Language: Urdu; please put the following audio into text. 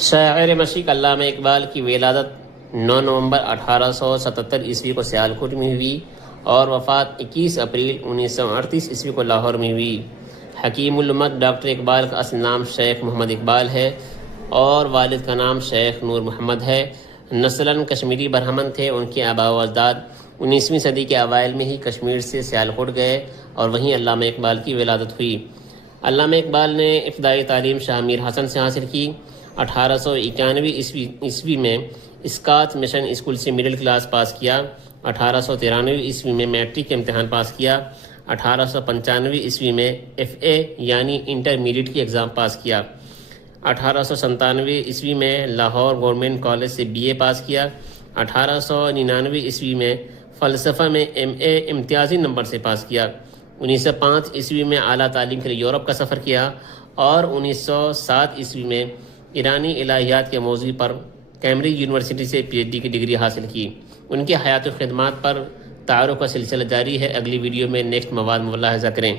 شاعر مشرق علامہ اقبال کی ولادت 9 نومبر 1877 عیسوی کو سیالکوٹ میں ہوئی اور وفات 21 اپریل 1938 عیسوی کو لاہور میں ہوئی۔ حکیم الامت ڈاکٹر اقبال کا اصل نام شیخ محمد اقبال ہے اور والد کا نام شیخ نور محمد ہے۔ نسلاً کشمیری برہمن تھے۔ ان کے آباء و اجداد 19ویں صدی کے اوائل میں ہی کشمیر سے سیالکوٹ گئے اور وہیں علامہ اقبال کی ولادت ہوئی۔ علامہ اقبال نے ابتدائی تعلیم شاہ میر حسن سے حاصل کی۔ 1891 عیسوی میں اسکاچ مشن اسکول سے مڈل کلاس پاس کیا۔ 1893 عیسوی میں میٹرک کے امتحان پاس کیا۔ 1895 عیسوی میں FA یعنی انٹرمیڈیٹ کی ایگزام پاس کیا۔ 1897 عیسوی میں لاہور گورنمنٹ کالج سے BA پاس کیا۔ 1899 عیسوی میں فلسفہ میں MA امتیازی نمبر سے پاس کیا۔ 1905 عیسوی میں اعلیٰ تعلیم کے لیے یورپ کا سفر کیا اور 1907 عیسوی میں ایرانی الہیات کے موضوع پر کیمبرج یونیورسٹی سے PhD کی ڈگری حاصل کی۔ ان کی حیات و خدمات پر تعارف کا سلسلہ جاری ہے۔ اگلی ویڈیو میں نیکسٹ مواد ملاحظہ کریں۔